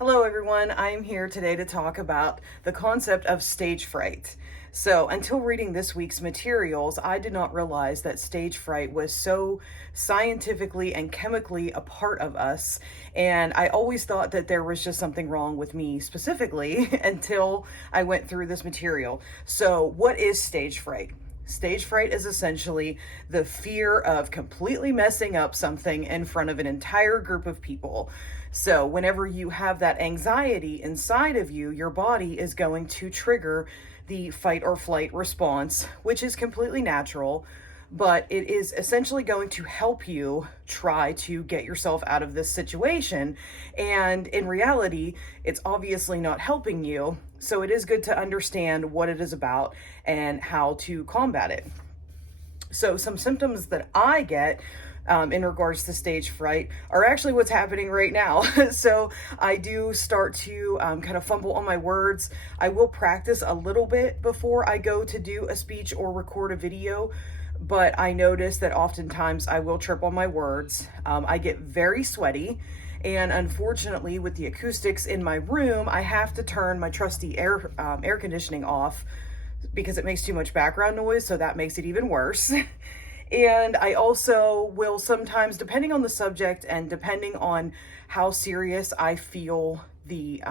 Hello everyone, I'm here today to talk about the concept of stage fright. So until reading this week's materials, I did not realize that stage fright was so scientifically and chemically a part of us. And I always thought that there was just something wrong with me specifically until I went through this material. So what is stage fright? Stage fright is essentially the fear of completely messing up something in front of an entire group of people. So, whenever you have that anxiety inside of you, your body is going to trigger the fight or flight response, which is completely natural, but it is essentially going to help you try to get yourself out of this situation. And in reality, it's obviously not helping you. So it is good to understand what it is about and how to combat it. So some symptoms that I get in regards to stage fright are actually what's happening right now. So I do start to kind of fumble on my words. I will practice a little bit before I go to do a speech or record a video, but I notice that oftentimes I will trip on my words. I get very sweaty. And unfortunately, with the acoustics in my room, I have to turn my trusty air conditioning off because it makes too much background noise, so that makes it even worse. And I also will sometimes, depending on the subject and depending on how serious I feel the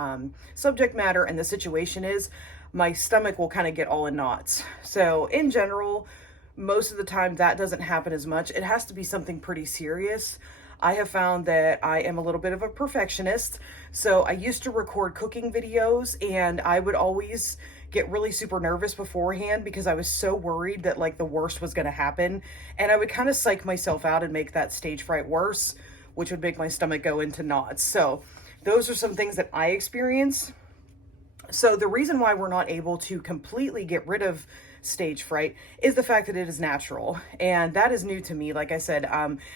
subject matter and the situation is, my stomach will kind of get all in knots. So in general, most of the time that doesn't happen as much. It has to be something pretty serious. I have found that I am a little bit of a perfectionist. So I used to record cooking videos and I would always get really super nervous beforehand because I was so worried that like the worst was going to happen. And I would kind of psych myself out and make that stage fright worse, which would make my stomach go into knots. So those are some things that I experience. So the reason why we're not able to completely get rid of stage fright is the fact that it is natural. And that is new to me. Like I said,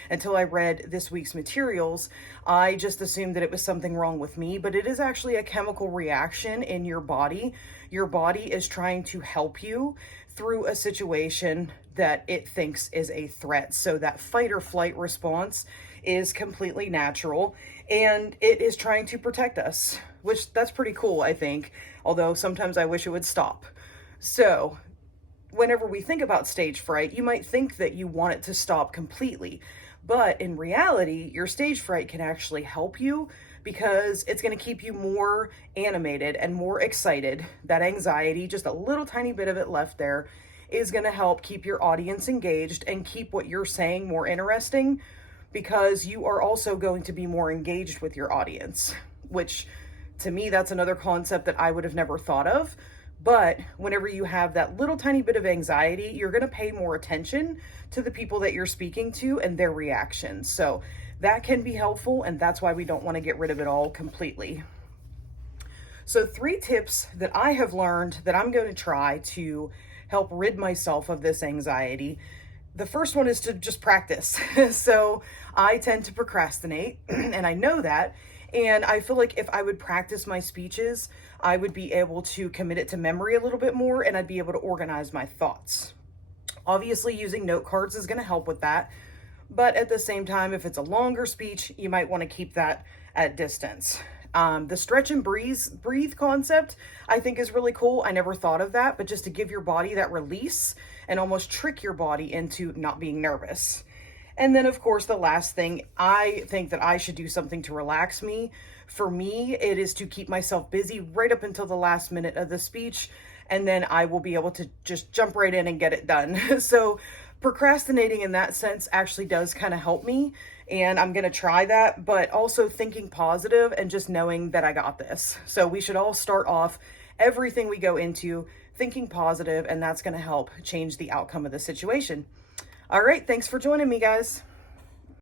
until I read this week's materials, I just assumed that it was something wrong with me, but it is actually a chemical reaction in your body. Your body is trying to help you through a situation that it thinks is a threat. So that fight or flight response is completely natural and it is trying to protect us, which that's pretty cool, I think, although sometimes I wish it would stop. So whenever we think about stage fright, you might think that you want it to stop completely, but in reality, your stage fright can actually help you because it's going to keep you more animated and more excited. That anxiety, just a little tiny bit of it left there, is going to help keep your audience engaged and keep what you're saying more interesting, because you are also going to be more engaged with your audience, which to me, that's another concept that I would have never thought of. But whenever you have that little tiny bit of anxiety, you're going to pay more attention to the people that you're speaking to and their reactions. So that can be helpful, and that's why we don't want to get rid of it all completely. So 3 tips that I have learned that I'm going to try to help rid myself of this anxiety. The first one is to just practice. So I tend to procrastinate, and I know that. And I feel like if I would practice my speeches, I would be able to commit it to memory a little bit more, and I'd be able to organize my thoughts. Obviously, using note cards is going to help with that. But at the same time, if it's a longer speech, you might want to keep that at distance. The stretch and breathe concept, I think, is really cool. I never thought of that, but just to give your body that release and almost trick your body into not being nervous. And then, of course, the last thing, I think that I should do something to relax me. For me, it is to keep myself busy right up until the last minute of the speech, and then I will be able to just jump right in and get it done. So procrastinating in that sense actually does kind of help me, and I'm going to try that, but also thinking positive and just knowing that I got this. So we should all start off everything we go into thinking positive, and that's going to help change the outcome of the situation. All right, thanks for joining me, guys.